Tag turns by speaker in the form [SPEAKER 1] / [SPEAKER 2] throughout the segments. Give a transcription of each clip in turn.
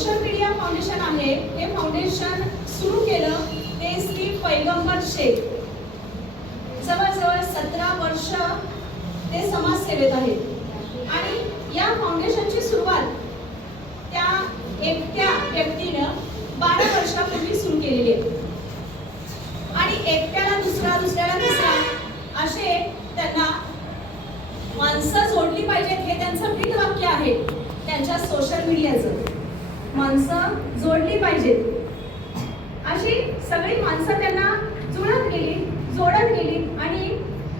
[SPEAKER 1] Social media foundation आहे. हे foundation सुरू केलं ते श्री पैगंबर शेख. जवळजवळ सतरा वर्ष ते समाजसेवेत आहेत. आणि या फाउंडेशनची सुरुवात त्या एकट्या व्यक्तीनं बारा वर्षापूर्वी सुरू केलेली आहे आणि एकट्याला दुसरा दुसऱ्याला तिसरा असे त्यांना माणसं जोडली पाहिजेत हे त्यांचं ब्रीद वाक्य आहे त्यांच्या सोशल मीडियाचं माणसं जोडली पाहिजेत. अशी सगळी माणसं त्यांना जुळत गेली जोडत गेली आणि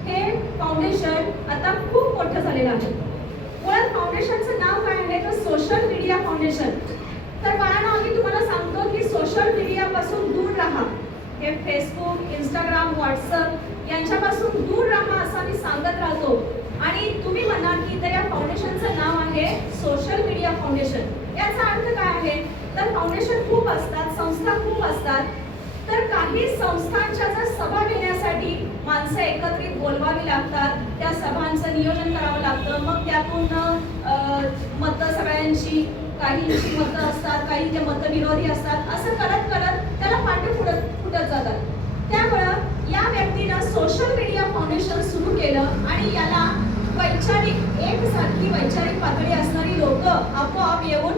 [SPEAKER 1] हे फाउंडेशन आता खूप मोठं झालेलं आहे. मुळात फाउंडेशनचं नाव काय आहे? तर सोशल मीडिया फाउंडेशन तर बाळांना आम्ही तुम्हाला सांगतो की सोशल मीडियापासून दूर राहा. हे फेसबुक इंस्टाग्राम व्हॉट्सअप यांच्यापासून दूर राहा असं आम्ही सांगत राहतो. आणि तुम्ही म्हणाल की ते या फाउंडेशनचं नाव आहे सोशल मीडिया फाउंडेशन याचा अर्थ काय आहे तर फाउंडेशन खूप असतात संस्था खूप असतात. तर काही संस्थांच्या जर सभा घेण्यासाठी माणसं एकत्रित बोलवावी लागतात त्या सभांचं नियोजन करावं लागतं मग त्यातून मतं सगळ्यांची काहींची मतं असतात काही ते मतविरोधी असतात असं करत करत त्याला पाठी फुटत फुटत जातात. त्यामुळं या व्यक्तीनं सोशल मीडिया फाउंडेशन सुरू केलं आणि याला वैचारिक एकसारखी वैचारिक पातळी असणारी लोक आपोआप येऊन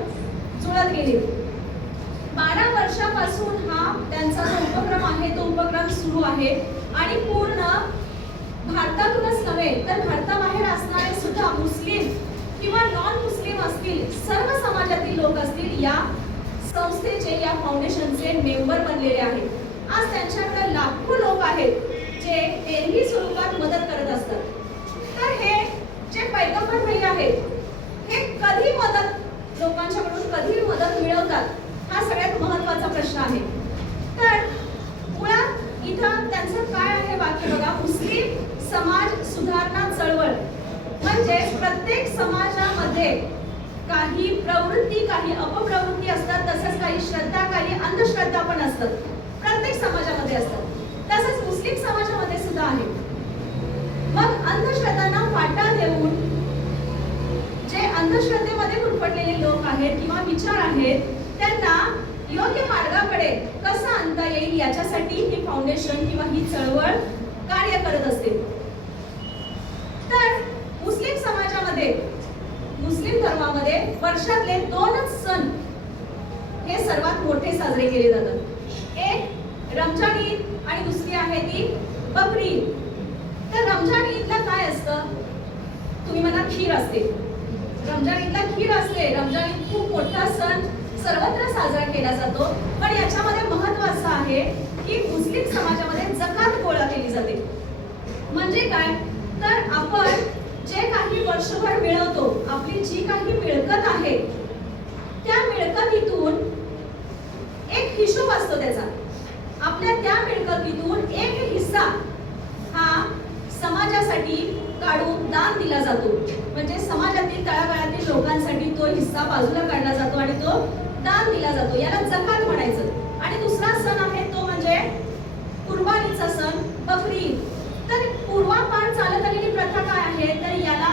[SPEAKER 1] जुळत गेली बारा वर्षापासून हा त्यांचा जो उपक्रम आहे तो उपक्रम सुरू आहे. आणि पूर्ण भारतातूनच नव्हे तर भारताबाहेर असणारे सुद्धा मुस्लिम किंवा नॉन मुस्लिम असतील सर्व समाजातील लोक असतील या संस्थेचे या फाउंडेशनचे मेंबर बनलेले आहेत. आज त्यांच्याकडे लाखो लोक आहेत जे देणगी स्वरूपात मदत करत असतात तर हे जे पैगंबर भाई आहेत हे कधी मदत लोकांच्याकडून कधी मदत मिळवतात हा सगळ्यात महत्त्वाचा प्रश्न आहे तर मुळात इथं त्यांचं काय आहे वाक्य बघा मुस्लिम समाज सुधारणा चळवळ म्हणजे प्रत्येक समाजामध्ये काही प्रवृत्ती काही अपप्रवृत्ती असतात तसंच काही श्रद्धा काही अंधश्रद्धा पण असतात. प्रत्येक समाजामध्ये असतात. तसंच मुस्लिम समाजामध्ये सुद्धा आहे. मग अंधश्रद्धांना फाटा देऊन जे अंधश्रद्धेमध्ये गुरफटलेले लोक आहेत किंवा विचार आहेत त्यांना योग्य मार्गाकडे कसं आणता येईल याच्यासाठी ही फाउंडेशन किंवा ही चळवळ कार्य करत असते. तर मुस्लिम समाजामध्ये मुस्लिम धर्मामध्ये वर्षातले दोनच सण हे सर्वात मोठे साजरे केले जातात. एक रमजान ईद आणि दुसरी आहे ती बकरी ईद. तर रमजान ईदला काय असतं? तुम्ही म्हणा खीर असते. रमजान ईदला खीर असते. रमजान ईद खूप मोठा सण सर्वत्र साजरा केला जातो. पण याच्यामध्ये महत्त्व असं आहे की मुस्लिम समाजामध्ये जकात गोळा केली जाते. म्हणजे काय? तर आपण जे काही वर्षभर मिळवतो आपली जी काही मिळकत आहे त्या मिळकतीतून एक हिशोब असतो त्याचा. आपल्या त्या मिळकतीतून एक हिस्सा हा समाजासाठी काढून दान दिला जातो. म्हणजे समाजातील तळागाळातील लोकांसाठी तो हिस्सा बाजूला काढला जातो आणि तो दान दिला जातो. याला जकात म्हणायचं. आणि दुसरा सण आहे तो म्हणजे कुर्बानीचा सण बकरी ईद. पूर्वापार चालत आलेली प्रथा काय आहे तर याला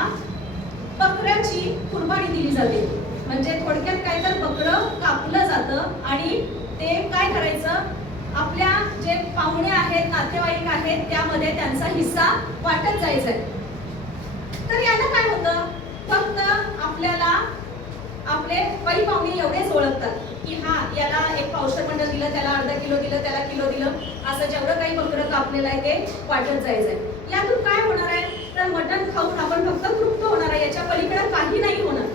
[SPEAKER 1] बकऱ्याची कुर्बानी दिली जाते. म्हणजे थोडक्यात काय तर बकरं कापलं जातं आणि ते काय करायचं आपल्या जे पाहुणे आहेत नातेवाईक आहेत त्यामध्ये त्यांचा हिस्सा वाटत जायचा तर याला काय होतं फक्त आपल्याला आपले पै पाहुणे एवढेच ओळखतात. की हा याला एक पावसर मंडळ दिलं त्याला अर्धा किलो दिलं त्याला किलो दिलं असं जेवढं काही बकरं कापलेलं आहे ते वाटत जायचंय. यातून काय होणार आहे? तर मटण खाऊन आपण फक्त तृप्त होणार आहे याच्या पलीकडे काही नाही होणार.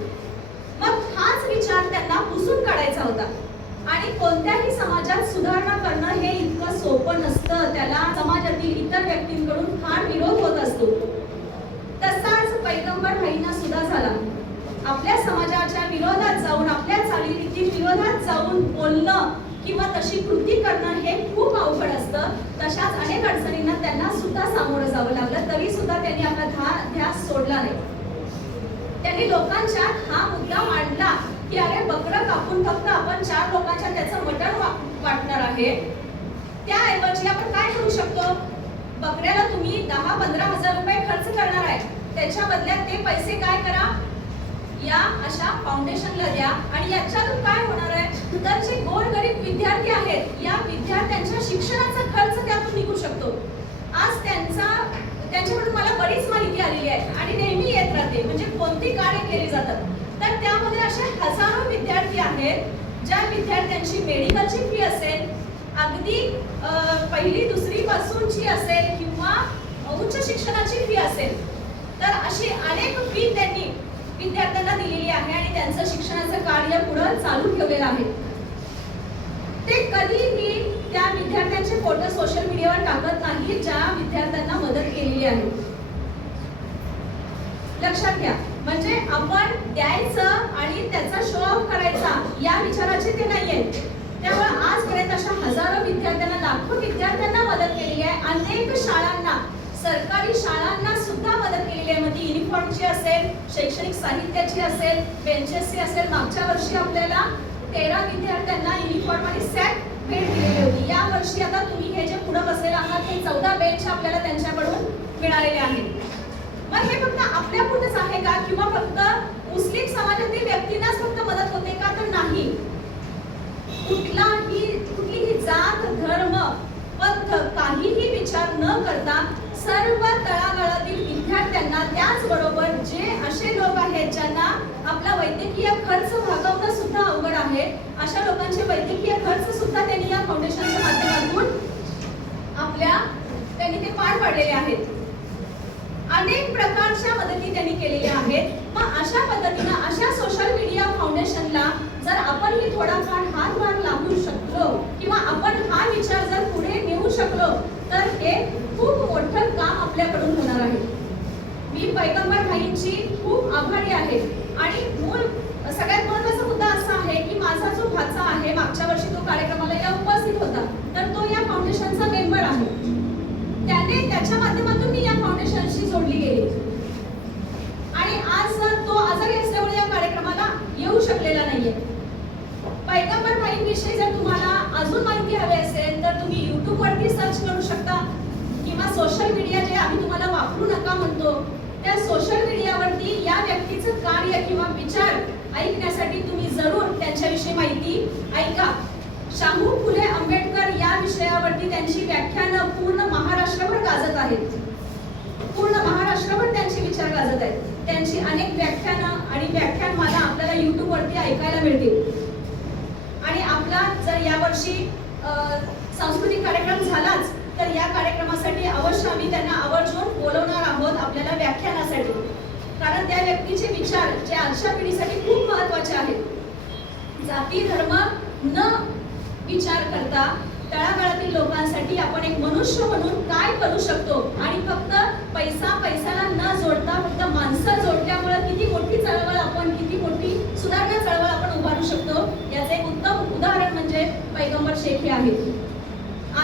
[SPEAKER 1] मग हाच विचार त्यांना पुसून काढायचा होता. आणि कोणत्याही समाजात सुधारणा करणं हे इतकं सोपं नसतं. त्याला समाजातील इतर व्यक्तींकडून फार विरोध होत असतो तसाच पैगंबर भाईंना सुद्धा झाला आपल्या समाजाच्या विरोधात जाऊन आपल्या चालीरीती विरोधात जाऊन बोलणं किंवा तशी कृती करणं हे खूप अवघड असतं. तशाच अनेक अडचणींना त्यांना सुद्धा सामोरं जावं लागलं. तरी सुद्धा त्यांनी आपला धा ध्यास सोडला नाही. त्यांनी लोकांच्या हा मुद्दा मांडला की अरे बकरं कापून फक्त आपण चार लोकांच्या त्याचं मटण वाटणार आहे. त्याऐवजी आपण काय करू शकतो? बकऱ्याला तुम्ही दहा पंधरा हजार रुपये खर्च करणार आहे. त्याच्या बदल्यात ते पैसे काय करा? या अशा फाउंडेशनला द्या आणि याच्यातून काय होणार आहे? विद्यार्थी आहेत या विद्यार्थ्यांच्या शिक्षणाचा खर्च त्यातून निघू शकतो. आज त्यांचा त्यांच्याकडून मला बरीच माहिती आलेली आहे आणि नेहमी येत राहते म्हणजे कोणती कार्य केली जातात. तर त्यामध्ये असे हजारो विद्यार्थी आहेत ज्या विद्यार्थ्यांची मेडिकलची फी असेल अगदी पहिली दुसरी पासूनची असेल किंवा उच्च शिक्षणाची फी असेल. तर अशी अनेक फी त्यांनी विद्यार्थ्यांना दिलेली आहे आणि त्यांचं शिक्षणाचं कार्य पुढं चालू ठेवलेलं आहे. ते कधीही त्या विद्यार्थ्यांचे फोटो सोशल मीडियावर टाकत नाही ज्या विद्यार्थ्यांना मदत केलेली आहे. लक्षात घ्या म्हणजे आपण द्यायचं आणि त्याचा शो ऑफ करायचा या विचाराचे ते नाहीये. त्यामुळे आजपर्यंत अशा हजारो विद्यार्थ्यांना लाखो विद्यार्थ्यांना मदत केलेली आहे. अनेक शाळांना सरकारी शाळांना सुद्धा मदत केलेली आहे. म्हणजे युनिफॉर्मची असेल शैक्षणिक साहित्याची असेल बेंचेसची असेल मागच्या वर्षी आपल्याला तेरा विद्यार्थ्यांना युनिफॉर्म आणि सॅट भेट दिलेली होती. या वर्षी आता तुम्ही हे जे पुढे बसलेले आहात हे चौदा बेंच आपल्याला त्यांच्याकडून मिळालेले आहेत. मग हे फक्त आपल्यापुरतेच आहे का? किंवा फक्त मुस्लिम समाजातील व्यक्तींनाच फक्त मदत होते का? तर नाही. कुठलाही कुठलीही जात धर्म पंथ काहीही विचार न करता सर्व तळागाळातील विद्यार्थ्यांना त्याचबरोबर जे असे लोक आहेत ज्यांना आपला वैद्यकीय खर्च भागवणं सुद्धा अवघड आहे. अशा लोकांचे वैद्यकीय खर्च सुद्धा त्यांनी या फाउंडेशनच्या माध्यमातून आपल्या त्यांनी ते पार पाडलेले आहेत. अनेक प्रकारच्या मदती त्यांनी केलेल्या आहेत. मग अशा पद्धतीनं अशा सोशल मीडिया फाउंडेशनला जर आपण ही थोडाफार हातभार लागू शकलो किंवा आपण हा विचार जर पुढे नेऊ शकलो तर हे खूप मोठं काम आपल्याकडून होणार आहे. मी पैगंबर भाईंची खूप आभारी आहे. आणि मूल सगळ्यात महत्त्वाचा मुद्दा असा आहे की माझा जो भाचा आहे मागच्या वर्षी तो कार्यक्रमाला या उपस्थित होता तर तो या फाउंडेशनचा मेंबर आहे. त्याने त्याच्या माध्यमातून मी या फाउंडेशनशी जोडली गेली. आणि आज तो आजारी असल्यामुळे या कार्यक्रमाला येऊ शकलेला नाहीये. पैगंबर भाईंविषयी जर तुम्हाला अजून माहिती हवी असेल तर तुम्ही युट्यूब वरती सर्च करू शकता. किंवा सोशल मीडिया जे आम्ही तुम्हाला वापरू नका म्हणतो त्या सोशल मीडियावरती या व्यक्तीचं कार्य किंवा विचार ऐकण्यासाठी तुम्ही जरूर त्यांच्याविषयी माहिती ऐका. शाहू फुले आंबेडकर या विषयावरती त्यांची व्याख्यानं पूर्ण महाराष्ट्रभर गाजत आहेत. पूर्ण महाराष्ट्रभर त्यांचे विचार गाजत आहेत. त्यांची अनेक व्याख्यानं आणि व्याख्यानमाला आपल्याला YouTube वरती ऐकायला मिळतील. आणि आपला जर यावर्षी सांस्कृतिक कार्यक्रम झाला तर या कार्यक्रमासाठी अवश्य आम्ही त्यांना आवर्जून बोलवणार आहोत आपल्याला व्याख्यानासाठी कारण त्या व्यक्तीचे विचार जे आजच्या पिढीसाठी खूप महत्त्वाचे आहेत. जाती धर्म न विचार करता तळागाळातील लोकांसाठी आपण एक मनुष्य म्हणून काय करू शकतो? आणि फक्त पैसा पैशाला न जोडता फक्त माणसं जोडल्यामुळे किती मोठी चळवळ आपण किती मोठी सुधारणा चळवळ आपण उभारू शकतो? याचे एक उत्तम उदाहरण म्हणजे पैगंबर शेख हे आहेत.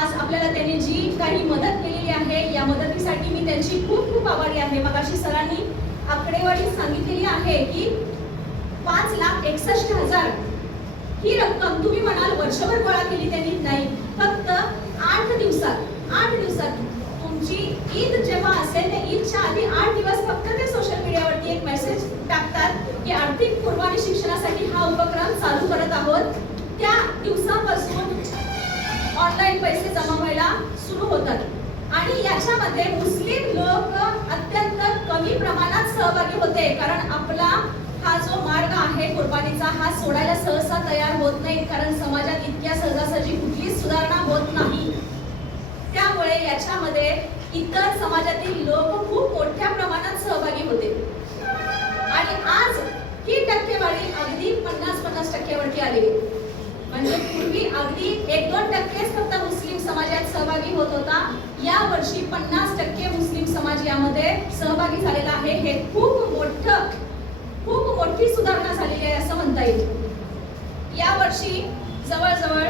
[SPEAKER 1] आज आपल्याला त्यांनी जी काही मदत केलेली आहे या मदतीसाठी मी त्यांची खूप खूप आभारी आहे. मगाशी सरांनी आकडेवारी सांगितलेली आहे की पाच लाख एकसष्ट हजार ही रक्कम तुम्ही म्हणाल वर्षभर गोळा केली त्यांनी? नाही. फक्त आठ दिवसात आठ दिवसात तुमची ईद जेव्हा असेल त्या ईदच्या आधी आठ दिवस फक्त ते सोशल मीडियावरती एक मेसेज टाकतात की आर्थिक पूर्वानी शिक्षणासाठी हा उपक्रम चालू करत आहोत. त्या दिवसापासून ऑनलाईन पैसे जमा व्हायला सुरू होतात. आणि याच्यामध्ये मुस्लिम लोक प्रमाणात सहभागी होते. कारण आपला हा जो मार्ग आहे कुर्बानीचा हा सोडायला सहसा तयार होत नाही. कारण समाजात इतक्या सहजासहजी कुठलीच सुधारणा होत नाही. त्यामुळे याच्यामध्ये इतर समाजातील लोक खूप मोठ्या प्रमाणात सहभागी होते. आणि आज ही टक्केवारी अगदी पन्नास पन्नास टक्क्यावरती आली. म्हणजे पूर्वी अगदी एक दोन टक्केच फक्त मुस्लिम समाजात सहभागी होत होता. या वर्षी पन्नास टक्के मुस्लिम समाज यामध्ये सहभागी झालेला हे खूप मोठं खूप मोठी सुधारणा झालेली आहे असं म्हणता येईल. या वर्षी जवळजवळ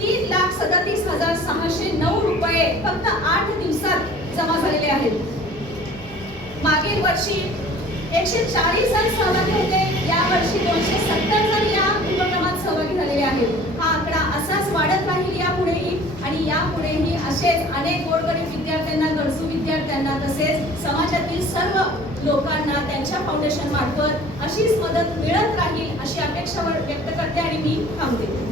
[SPEAKER 1] तीन लाख सदतीस हजार सहाशे नऊ रुपये फक्त आठ दिवसात जमा झालेले आहेत. मागील वर्षी एकशे चाळीस जण सहभागी होते या वर्षी दोनशे सत्तर जण या उपक्रमात सहभागी झालेले आहेत. हा आकडा असाच वाढत राहील यापुढेही आणि यापुढेही असेच अनेक गोरगरीब विद्यार्थ्यांना गरजू विद्यार्थ्यांना तसेच समाजातील सर्व लोकांना त्यांच्या फाउंडेशन मार्फत अशीच मदत मिळत राहील अशी अपेक्षा व्यक्त करते आणि मी थांबते.